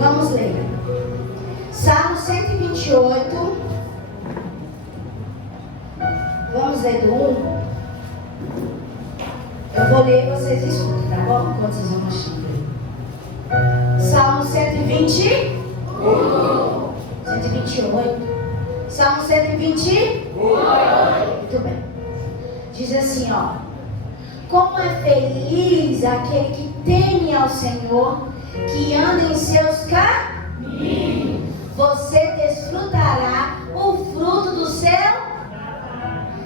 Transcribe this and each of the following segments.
Vamos ler. Salmo 128. Vamos ler do 1. Eu vou ler e vocês escutam, tá bom? Enquanto vocês vão achando. Salmo 128. Salmo 128. Muito bem. Diz assim, ó. Como é feliz aquele que teme ao Senhor, que anda em seus caminhos. Você desfrutará o fruto do seu.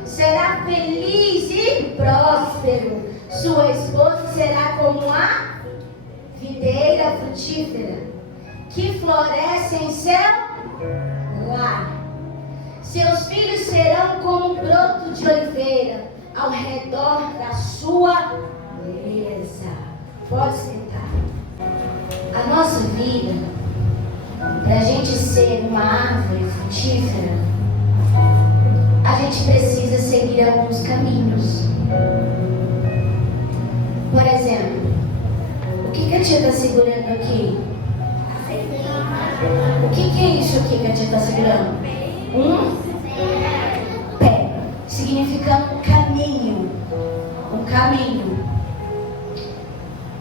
Será feliz e próspero. Sua esposa será como a videira frutífera, que floresce em seu lar. Seus filhos serão como um broto de oliveira ao redor da sua mesa. Pode sentar. A nossa vida, para a gente ser uma árvore frutífera, a gente precisa seguir alguns caminhos. Por exemplo, o que a tia está segurando aqui? O que é isso aqui que a tia está segurando? Um pé, significando um caminho. Um caminho.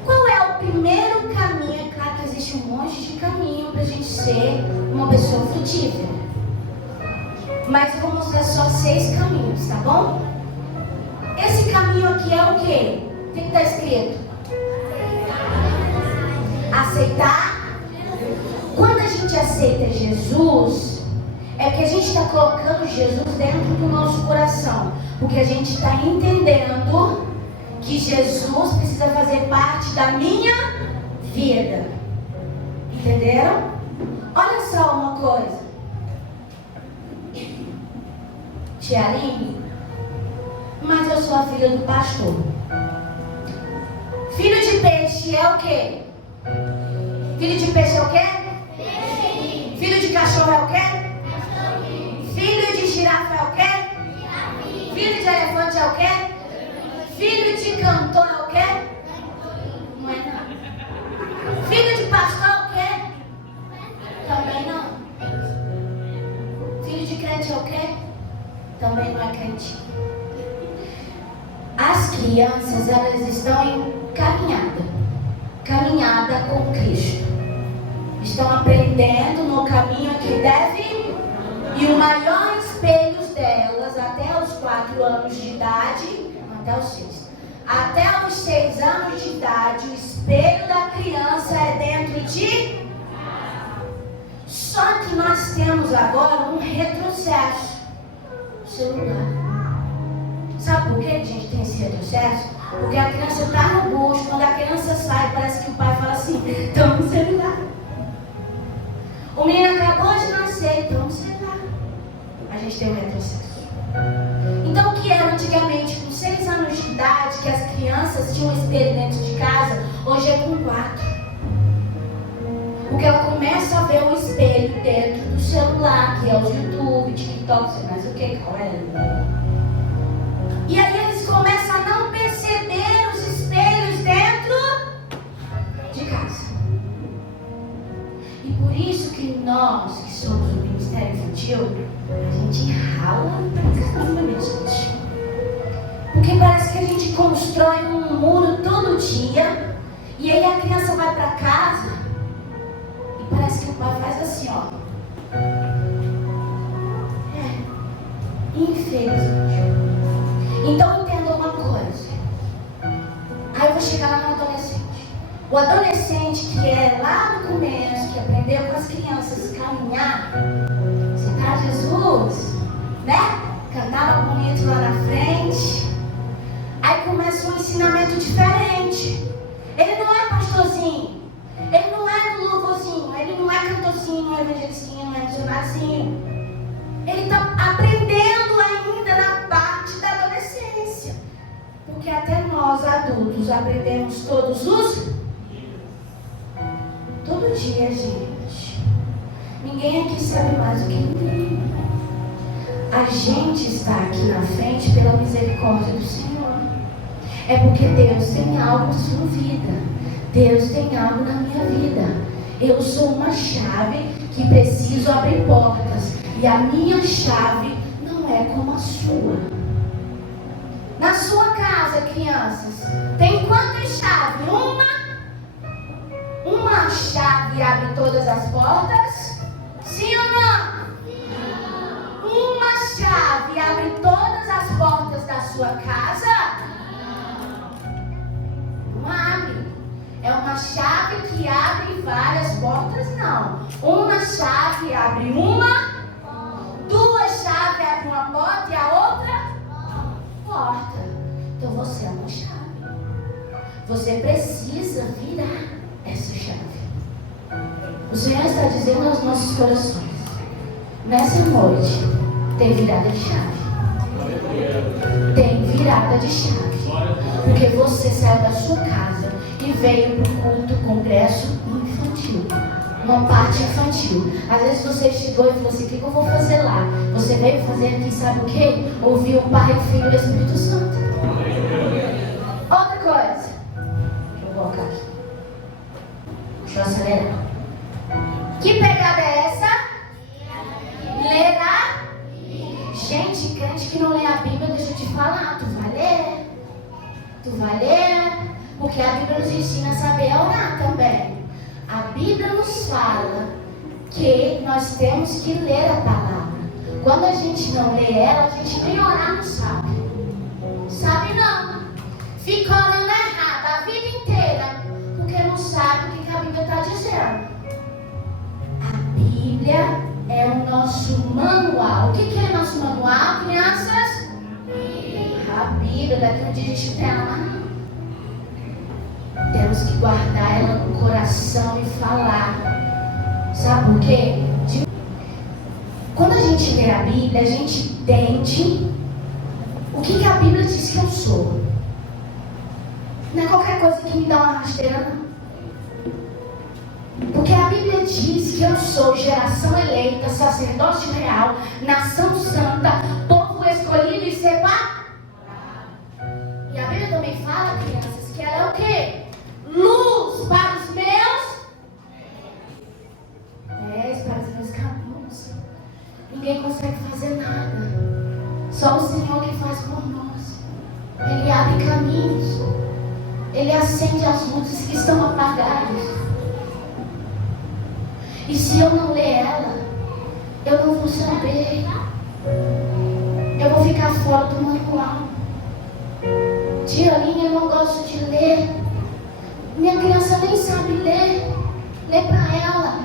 Qual é o primeiro caminho? É claro que existe um monte de caminho para a gente ser uma pessoa frutífera. Mas eu vou mostrar só 6 caminhos, tá bom? Esse caminho aqui é o quê? O que está escrito? Aceitar. Quando a gente aceita Jesus, é que a gente está colocando Jesus dentro do nosso coração. Porque a gente está entendendo que Jesus precisa fazer parte da minha vida. Entenderam? Olha só uma coisa. Tia Aline, mas eu sou a filha do pastor. Filho de peixe é o quê? Filho de peixe é o quê? Peixe. Filho de cachorro é o quê? Cachorro. Filho de girafa é o quê? Girafa. Filho de elefante é o quê? Filho de cantor é o quê? Não é não. Filho de pastor é o quê? Também não. Filho de crente é o quê? Também não é crente. As crianças, elas estão em caminhada com Cristo. Estão aprendendo no caminho que devem. E o maior espelho delas, até os 4 anos de idade, até os 6. Até os 6 anos de idade, o espelho da criança é dentro de. Só que nós temos agora um retrocesso. Celular. Sabe por que a gente tem esse retrocesso? Porque a criança está no bucho. Quando a criança sai, parece que o pai fala assim: toma o celular. O menino acabou de nascer, toma o celular. A gente tem um retrocesso. Então, o que era antigamente com 6 anos de idade, que as crianças tinham um espelho dentro de casa, hoje é com 4. Porque ela começa a ver o espelho dentro do celular, que é o YouTube, TikTok, sei mais o que, qual é? E aí eles começam a não perceber os espelhos dentro de casa. E por isso que nós, que somos o Ministério Infantil, a gente rala pra caramba, minha gente. Porque parece que a gente constrói um muro todo dia, e aí a criança vai pra casa, e parece que o pai faz assim, ó. Infelizmente. Então entenda uma coisa. Aí eu vou chegar lá no adolescente. O adolescente que é lá no começo, que aprendeu com as crianças caminhar, aceitar Jesus, né? Cantava bonito lá na frente. Aí começa um ensinamento diferente. Ele não é pastorzinho. Ele não é do louvorzinho. Ele não é cantorzinho, não é evangelicinho, não é missionarzinho. Ele está aprendendo ainda na parte da adolescência. Porque até nós adultos aprendemos todos os... Todo dia, gente. Ninguém aqui sabe mais do que ninguém. A gente está aqui na frente pela misericórdia do Senhor. É porque Deus tem algo na sua vida. Deus tem algo na minha vida. Eu sou uma chave que preciso abrir portas. E a minha chave não é como a sua. Na sua casa, crianças, tem quantas chaves? Uma chave abre todas as portas? Sim ou não? Uma chave abre todas as portas da sua casa? Não abre. É uma chave que abre várias portas? Não. Uma chave abre uma, duas chaves abrem uma porta e a outra porta. Então você é uma chave. Você precisa virar essa chave. O Senhor está dizendo aos nossos corações: nessa noite tem virada de chave. Tem virada de chave. Porque você saiu da sua casa e veio para o culto, congresso infantil. Uma parte infantil. Às vezes você chegou e falou assim: o que eu vou fazer lá? Você veio fazer aqui, sabe o quê? Ouvir o Pai, o Filho e o Espírito Santo. Outra coisa. Deixa eu colocar aqui. Deixa eu acelerar. Que pegada é essa? Lerá. Gente, crente que não lê a Bíblia, deixa eu te falar, tu vai ler. Tu vai ler, porque a Bíblia nos ensina a saber orar também. A Bíblia nos fala que nós temos que ler a palavra. Quando a gente não lê ela, a gente nem orar não sabe. Sabe não. Fica orando errado a vida inteira, porque não sabe o que a Bíblia está dizendo. A Bíblia é o nosso manual. O que é nosso manual, crianças? A Bíblia, daqui um dia a gente tem ela lá. Temos que guardar ela no coração e falar. Sabe por quê? Quando a gente lê a Bíblia, a gente entende o que a Bíblia diz que eu sou. Não é qualquer coisa que me dá uma rasteira, não. Porque a Bíblia diz que eu sou geração eleita, sacerdócio real, nação santa, povo escolhido e separado. E a Bíblia também fala, crianças, que ela é o quê? Luz para os meus pés, para os meus caminhos. Ninguém consegue fazer nada. Só o Senhor que faz por nós. Ele abre caminhos. Ele acende as luzes que estão apagadas. E se eu não ler ela, eu não vou saber. Eu vou ficar fora do manual. Tia Aline, eu não gosto de ler. Minha criança nem sabe ler. Lê para ela.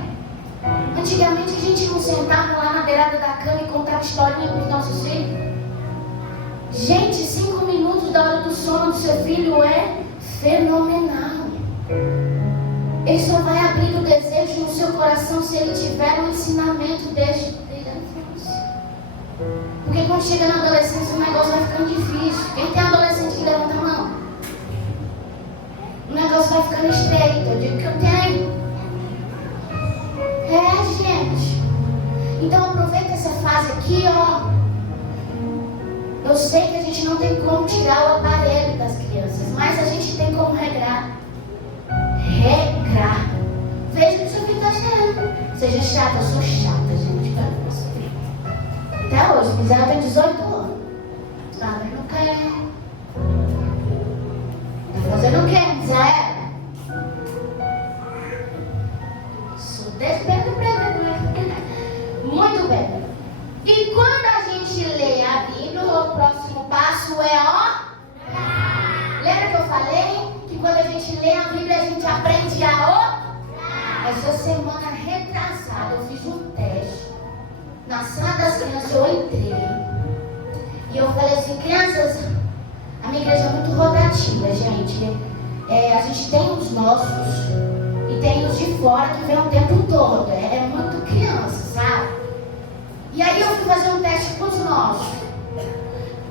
Antigamente a gente não sentava lá na beirada da cama e contava historinha para os nossos filhos. Gente, 5 minutos da hora do sono do seu filho é fenomenal. Ele só vai abrir o desejo no seu coração se ele tiver um ensinamento desde a infância. Porque quando chega na adolescência o negócio vai ficando difícil. Quem tem adolescente que levanta a mão? O negócio vai ficando estreito. Eu digo que eu tenho. Gente. Então aproveita essa fase aqui, ó. Eu sei que a gente não tem como tirar o aparelho das crianças, mas a gente tem como regrar. Regrar. Veja o que o seu filho está achando. Seja chata, eu sou chata, gente. Até hoje, Misael tem 18 anos. Tá, mas não quer. Tá fazendo o quê, Misael? Sou despego preto, né? Muito bem. E quando a gente lê a Bíblia, o próximo passo é lembra que eu falei? Que quando a gente lê a Bíblia, a gente aprende a orar. Essa semana retrasada eu fiz um teste. Na sala das crianças eu entrei. E eu falei assim, crianças, a minha igreja é muito rotativa, gente. A gente tem os nossos e tem os de fora que vem o tempo todo. É muito criança, sabe? E aí eu fui fazer um teste com os nossos.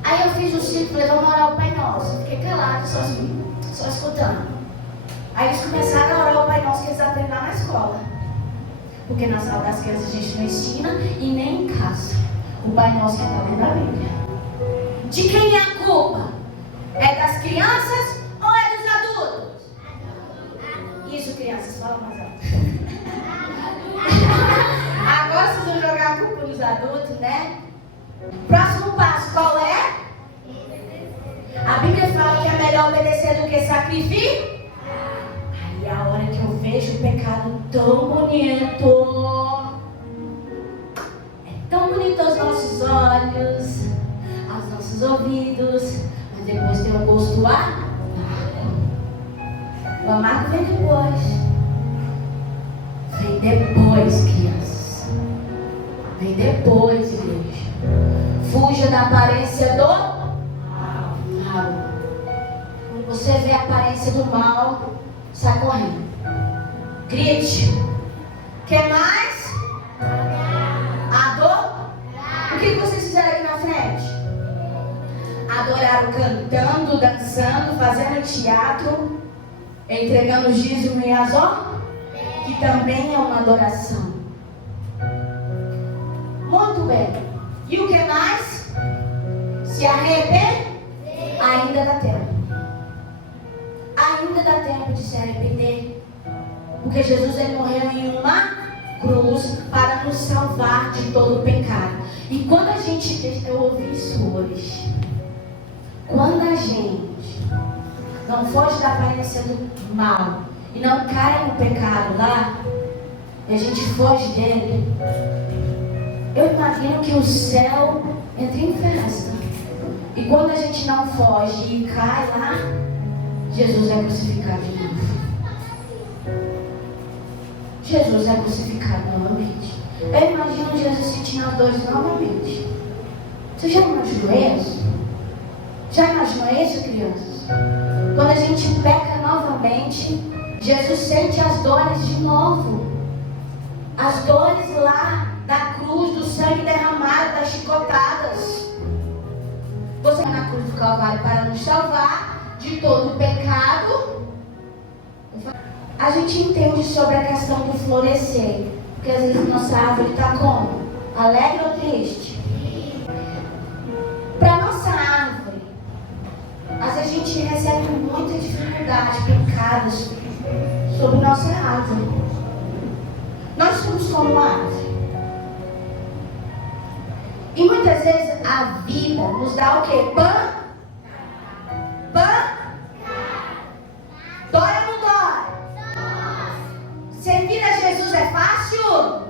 Aí eu fiz o círculo, falei, vamos orar o Pai Nosso. Eu fiquei calado, só escutando. Aí eles começaram a orar o Pai Nosso que eles aprendem lá na escola. Porque na sala das crianças a gente não ensina e nem em casa. O Pai Nosso já está dentro da Bíblia. De quem é a culpa? É das crianças ou é dos adultos? Isso, crianças, fala mais alto. adulto, né? Próximo passo, qual é? A Bíblia fala que é melhor obedecer do que sacrifício. Aí a hora que eu vejo o pecado tão bonito, é tão bonito aos nossos olhos, aos nossos ouvidos, mas depois tem um gosto amargo. O amargo vem depois. Vem depois, crianças. Vem depois, igreja. Fuja da aparência do mal. Quando você vê a aparência do mal, sai correndo. Grite. Quer mais? Adorar. O que vocês fizeram aqui na frente? Adoraram cantando, dançando, fazendo teatro, entregando o dízimo e as ofertas, que também é uma adoração. Muito bem. E o que mais? Se arrepender, ainda dá tempo. Ainda dá tempo de se arrepender. Porque Jesus ele morreu em uma cruz para nos salvar de todo o pecado. E quando a gente, eu ouvi isso hoje, quando a gente não foge da aparência do mal e não cai no pecado lá, e a gente foge dele, eu imagino que o céu entra em festa. E quando a gente não foge e cai lá, Jesus é crucificado de novo. Jesus é crucificado novamente. Eu imagino Jesus sentindo as dores novamente. Você já imaginou isso? Já imaginou isso, crianças? Quando a gente peca novamente, Jesus sente as dores de novo. As dores lá da cruz, do sangue derramado, das chicotadas. Você vai na cruz do Calvário para nos salvar de todo o pecado. A gente entende sobre a questão do florescer, porque às vezes nossa árvore está como? Alegre ou triste? Para nossa árvore, às vezes a gente recebe muita dificuldade, pecados sobre nossa árvore. Nós somos como árvore. E muitas vezes a vida nos dá o quê? Pã? Dói ou não dói? Servir a Jesus é fácil?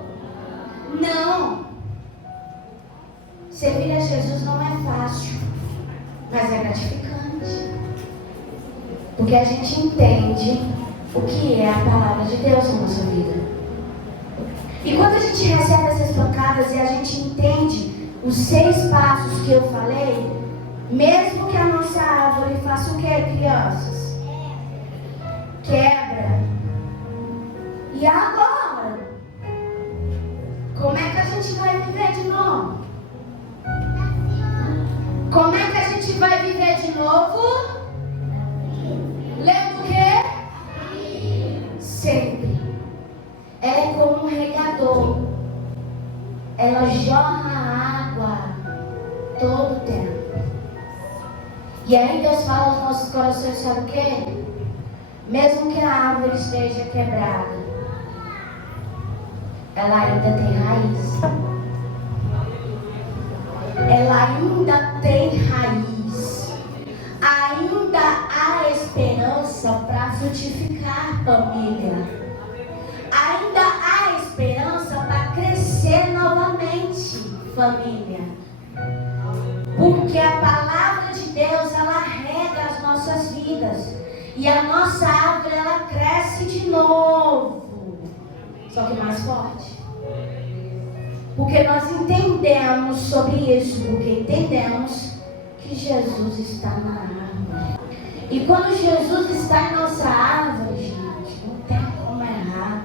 Não. Servir a Jesus não é fácil, mas é gratificante. Porque a gente entende o que é a palavra de Deus na nossa vida. E quando a gente recebe essas pancadas e a gente entende os 6 passos que eu falei, mesmo que a nossa árvore faça o que, crianças? Quebra. E agora? Como é que a gente vai viver de novo? Como é que a gente vai viver de novo? Lembra o quê? Sempre. Ela é como um regador. Ela jorra água todo o tempo. E aí Deus fala aos nossos corações, sabe o quê? Mesmo que a árvore esteja quebrada, ela ainda tem raiz. Ela ainda tem raiz. Ainda há esperança para frutificar, família. Ainda há esperança para crescer novamente, família. Porque a palavra de Deus, ela rega as nossas vidas. E a nossa árvore, ela cresce de novo. Só que mais forte. Porque nós entendemos sobre isso. Porque entendemos que Jesus está na árvore. E quando Jesus está em nossa árvore, gente, não tem como errar.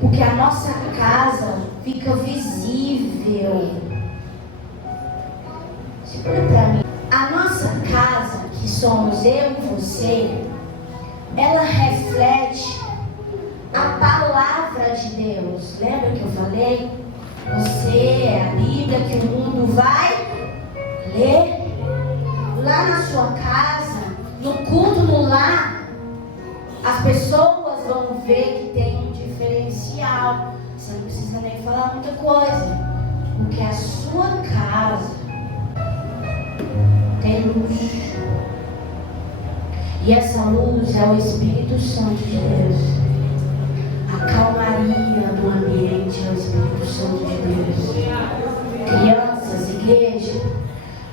Porque a nossa casa fica visível. Segura pra mim. A nossa casa, que somos eu e você, ela reflete a palavra de Deus. Lembra que eu falei? Você é a Bíblia que o mundo vai ler. Lá na sua casa, no culto, no lar, as pessoas vão ver que tem um diferencial. Você não precisa nem falar muita coisa. Porque a sua casa tem luz. E essa luz é o Espírito Santo de Deus. A calmaria do ambiente é o Espírito Santo de Deus. Crianças, igreja,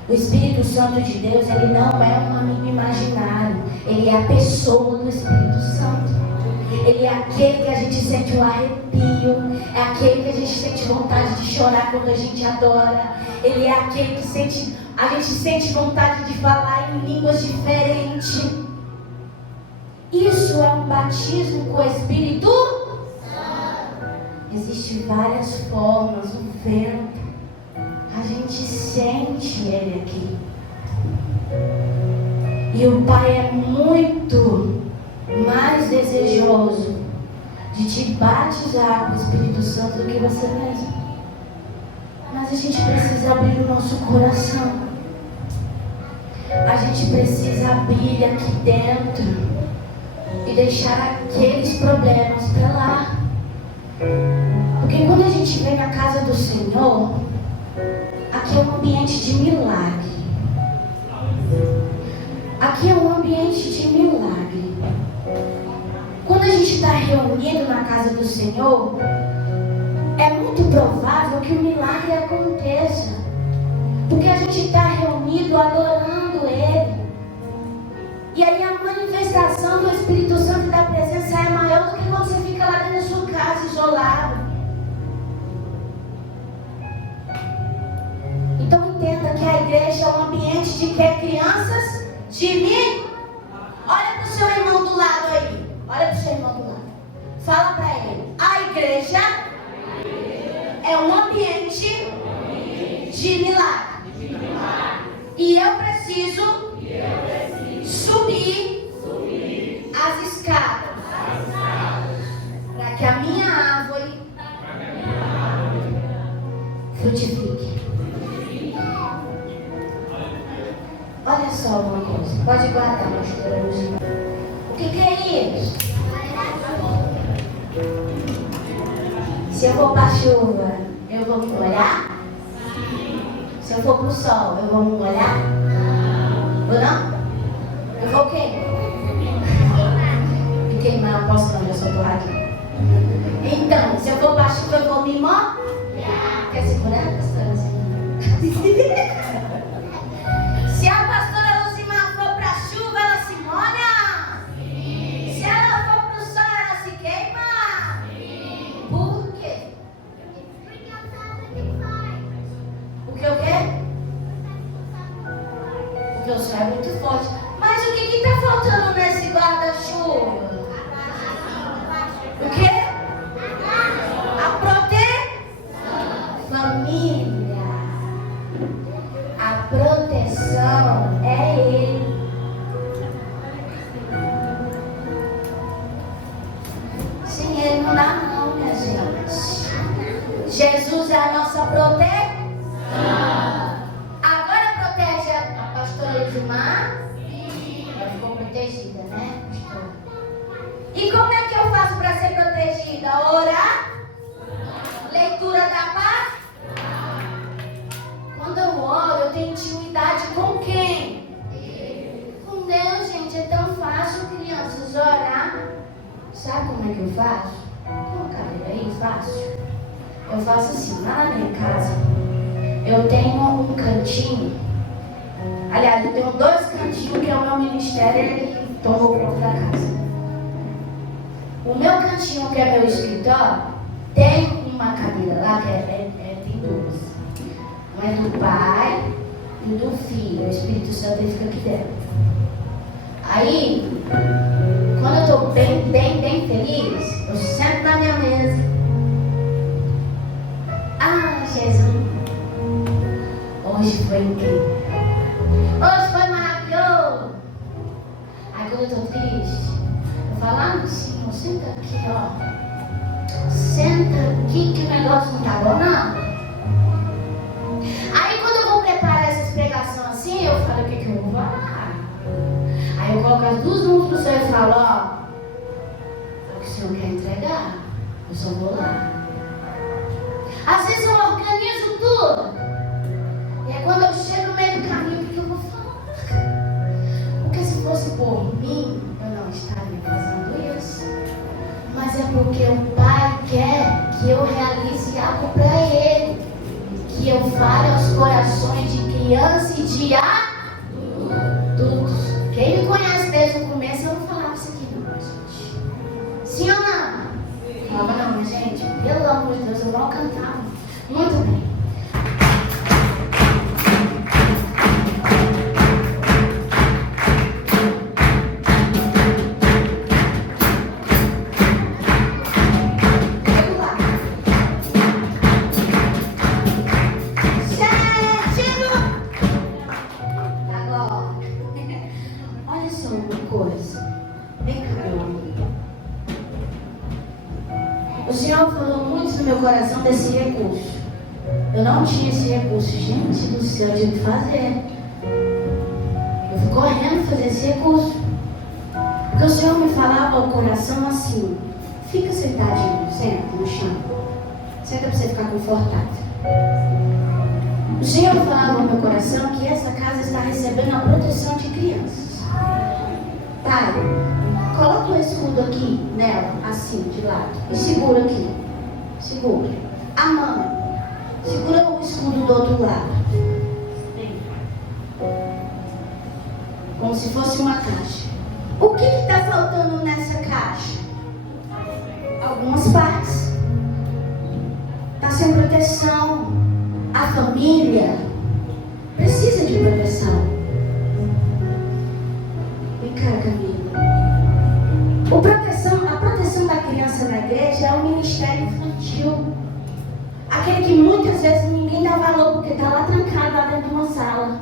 o Espírito Santo de Deus, ele não é um amigo imaginário. Ele é a pessoa do Espírito Santo. Ele é aquele que a gente sente um arrepio. É aquele que a gente sente vontade de chorar quando a gente adora. Ele é aquele que a gente sente vontade de falar em línguas diferentes. Isso é um batismo com o Espírito Santo. Existem várias formas, o vento. A gente sente ele aqui. E o Pai é muito mais desejoso de te batizar com o Espírito Santo do que você mesmo. Mas a gente precisa abrir o nosso coração. A gente precisa abrir aqui dentro e deixar aqueles problemas para lá. Porque quando a gente vem na casa do Senhor, aqui é um ambiente de milagre. Aqui é um ambiente de milagre. Quando a gente está reunido na casa do Senhor, é muito provável que o milagre aconteça. Porque a gente está reunido adorando Ele. E aí a manifestação do Espírito Santo e da presença é maior do que quando você fica lá dentro da sua casa, isolado. Então entenda que a igreja é um ambiente de que crianças de mim. Olha para o seu irmão do lado aí. Olha para o seu irmão do lado. Fala para ele. A igreja é um ambiente de milagre. E eu preciso subir as escadas para que a minha árvore frutifique. Olha só uma coisa. Pode guardar, pastora Luzia. O que é isso? Se eu for para a chuva, eu vou me molhar? Se eu for para o sol, eu vou me molhar? Vou não? Eu vou o quê? Me queimar, posso não, eu sou borracha. Então, se eu for para a chuva, eu vou me molhar? Quer segurar, pastora Luzia? Se a pastora Luzimar for para a chuva, ela se molha? Sim. Se ela for para o sol, ela se queima? Sim. Por quê? Porque o quê? Porque o sol é muito forte. Mas o que está faltando nesse guarda-chuva? O quê? A proteção. Família. A proteção é Ele. Sem Ele não dá não, minha gente. Jesus é a nossa proteção. Agora protege a pastora Luzimar. Ela ficou protegida, né, pastora? E como é que eu faço para ser protegida? Orar? Leitura da paz? Quando eu oro, eu tenho intimidade com quem? Com Deus, gente. É tão fácil, crianças, orar. Sabe como é que eu faço? Tem uma cadeira aí, fácil. Eu faço assim, lá na minha casa, eu tenho um cantinho. Aliás, eu tenho 2 cantinhos que é o meu ministério, ele tomou conta da casa. O meu cantinho, que é meu escritório, tem uma cadeira lá, que tem 2. Um é do Pai e do Filho. O Espírito Santo ele fica aqui dentro. Aí, quando eu estou bem feliz, eu sento na minha mesa. Ah, Jesus, hoje foi incrível. Hoje foi maravilhoso. Aí quando eu estou triste, eu falo, ah, Senhor, senta aqui, ó. Senta aqui que o negócio não tá bom, não. Aí quando eu vou preparar essas pregações assim, eu falo, o que eu vou falar? Aí eu coloco as 2 mãos pro Senhor e falo, ó, é o que o Senhor quer entregar, eu só vou lá. Às vezes eu organizo tudo. E é quando eu chego no meio do caminho, o que eu vou falar? Porque se fosse por mim, eu não estaria fazendo isso. Mas é porque o Pai quer que eu realize algo para Ele. Que eu fale aos corações de criança e de adultos. Quem me conhece desde o começo, eu não falava isso aqui não, gente. Sim ou não? Falava não, minha gente. Pelo amor de Deus, eu vou cantar. Muito bem. O Senhor falou muito no meu coração desse recurso. Eu não tinha esse recurso. Gente do céu, eu tive que fazer. Eu fui correndo fazer esse recurso. Porque o Senhor me falava ao coração assim: fica sentadinho, senta no chão. Senta para você ficar confortável. O Senhor falava no meu coração que essa casa está recebendo a proteção de crianças. Pai, coloca o escudo aqui nela, assim, de lado. E segura aqui. Segura. A mão. Segura o escudo do outro lado. Como se fosse uma caixa. O que está faltando nessa caixa? Algumas partes. Está sem proteção. A família precisa de proteção. Vem cá, Camila. A proteção da criança na igreja é o ministério infantil. Aquele que muitas vezes ninguém dá valor porque está lá trancado lá dentro de uma sala.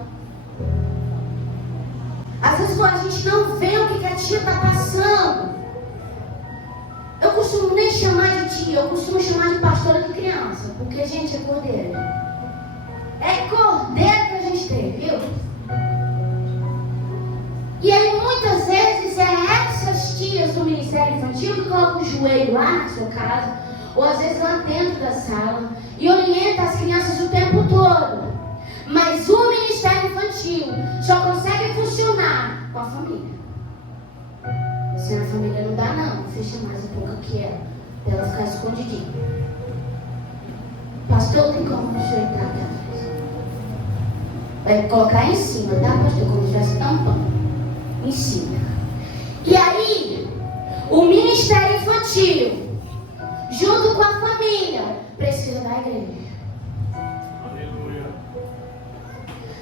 Às vezes a gente não vê o que a tia está passando. Eu costumo nem chamar de tia, eu costumo chamar de pastora de criança. Porque, gente, é cordeiro. É cordeiro que a gente tem, viu? E aí muitas vezes é essas tias do Ministério Infantil que colocam o joelho lá na sua casa, ou às vezes lá dentro da sala, e orienta as crianças o tempo todo. Mas o Ministério Infantil só consegue funcionar com a família. Se a família não dá não, fecha mais um pouco aqui pra ela ficar escondidinha. Pastor, tem como o senhor entrar dentro? Vai colocar em cima, tá, pastor? Como se estivesse tampando. Em cima. E aí, o Ministério Infantil, junto com a família, precisa da igreja. Aleluia.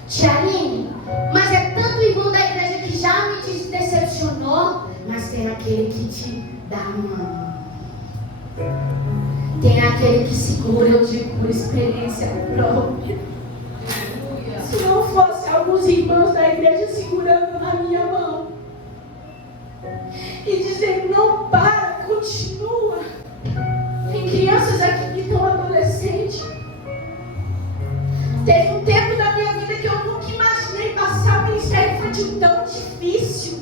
Tialine, mas é tanto irmão da igreja que já me decepcionou, mas tem aquele que te dá a mão. Tem aquele que segura, eu digo por experiência própria. Se não fosse alguns irmãos da igreja segurando na minha mão e dizendo: não para, continua. Tem crianças aqui que estão adolescentes. Teve um tempo da minha vida que eu nunca imaginei passar um ministério infantil tão difícil.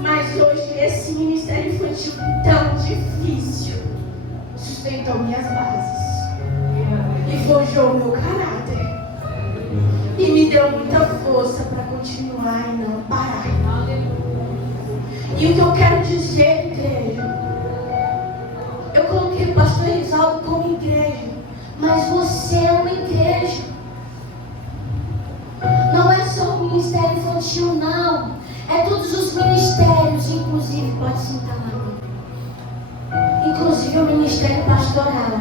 Mas hoje esse ministério infantil tão difícil sustentou minhas bases. E forjou o meu caráter. E me deu muita força para continuar e não parar. E o que eu quero dizer, igreja, eu coloquei o pastor Risaldo como igreja, mas você é uma igreja. Não é só o ministério infantil, não. É todos os ministérios, inclusive, pode sentar lá. Inclusive o ministério pastoral.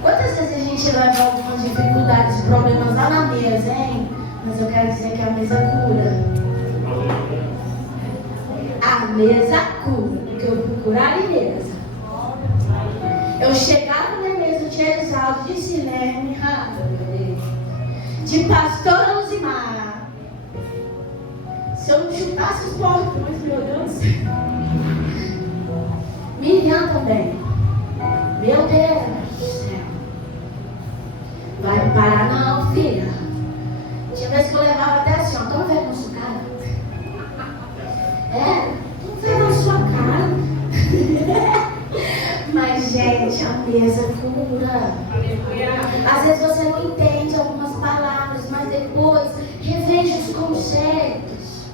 Quantas vezes a gente leva algumas dificuldades, problemas lá na mesa, hein? Mas eu quero dizer que a mesa cura. A mesa cura, porque eu fui curar a mesa. Eu chegava na mesa de Exalto, de Silene, de pastora Luzimar. Se eu não chutasse os portões, meu Deus do céu. Miriam também. Meu Deus. Vai parar não, filha. Tinha vezes que eu levava até assim, ó, toma vergonha na sua cara. Toma vergonha na sua cara. gente, a mesa cura. Às vezes você não entende algumas palavras, mas depois reveja os conceitos.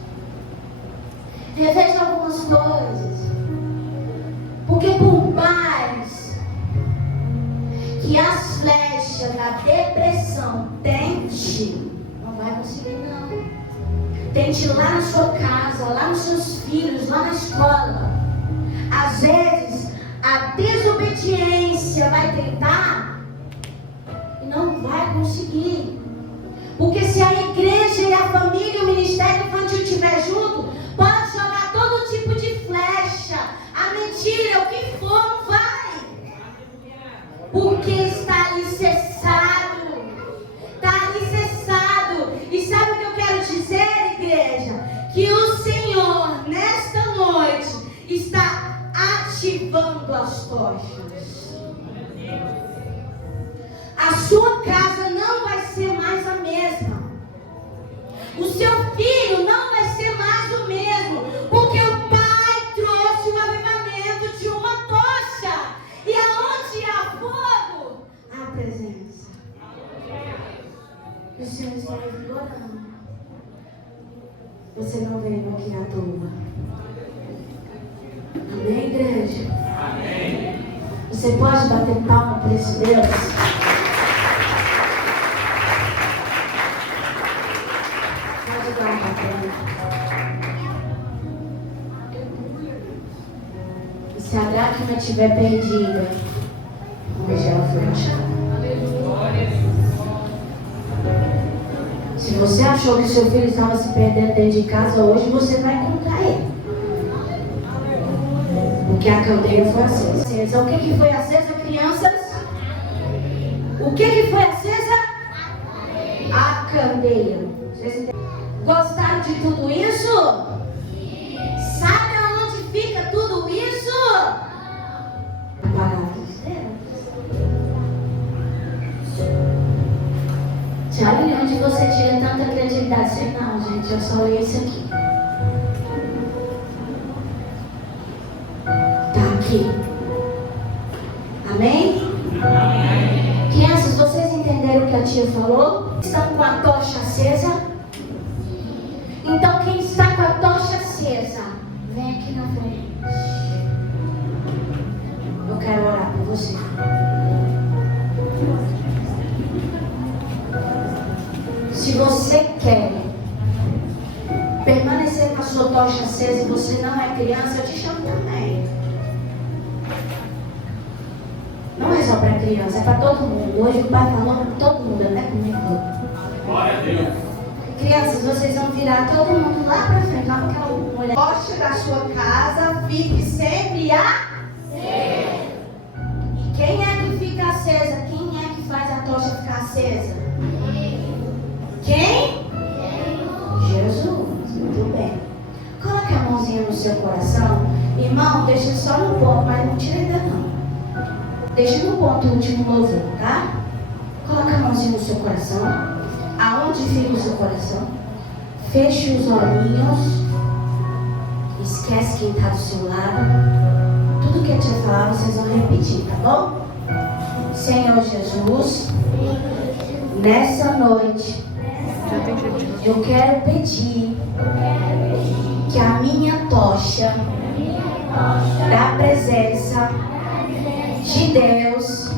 Reveja algumas coisas. Porque por mais que as flechas da depressão tente, não vai conseguir não. Tente lá na sua casa, lá nos seus filhos, lá na escola. Às vezes a desobediência vai tentar e não vai conseguir. Porque se a igreja e a família e o ministério infantil estiver junto, pode jogar todo tipo de flecha, a mentira, o que for, não vai. Porque está alicerçado. Está alicerçado. E sabe o que eu quero dizer, igreja? Que o Senhor, nesta noite, está ativando as tochas. A sua casa não vai ser mais a mesma. O seu filho não vai ser mais o mesmo. Porque o Pai trouxe o avivamento de uma tocha. E aonde há fogo, há presença. E o Senhor está revigorando. Você não veio aqui à toa. Amém, igreja? Amém. Você pode bater palma para esse Deus? Pode dar uma palma. E se a dracma estiver perdida, hoje ela foi achada. Se você achou que o seu filho estava se perdendo dentro de casa, hoje você vai encontrar ele. Porque a candeia foi acesa. O que foi acesa, crianças? O que foi acesa? A candeia. Gostaram de tudo isso? Sabe aonde fica tudo isso? A palavra de Deus. Sabe onde você tira tanta credibilidade? Sei não, gente, eu só leio isso aqui. Aqui. Amém? Amém? Crianças, vocês entenderam o que a tia falou? Estão com a tocha acesa? Então quem está com a tocha acesa, vem aqui na frente. Eu quero orar por você. Se você quer permanecer com a sua tocha acesa e você não é criança, eu te chamo também. Não é só para criança, é para todo mundo. Hoje o pai falou para todo mundo, até comigo. Glória a Deus. Crianças, vocês vão virar todo mundo lá para frente, lá para aquela mulher. A tocha da sua casa fique sempre acesa. E quem é que fica acesa? Quem é que faz a tocha ficar acesa? Quem? Jesus. Muito bem. Coloque a mãozinha no seu coração. Irmão, deixa só no ponto, mas não tira ainda não. Deixa no ponto o último louvor, tá? Coloca a mãozinha no seu coração. Aonde fica o seu coração? Feche os olhinhos. Esquece quem está do seu lado. Tudo que eu te falar, vocês vão repetir, tá bom? Senhor Jesus, nessa noite, eu quero pedir que a minha tocha da presença de Deus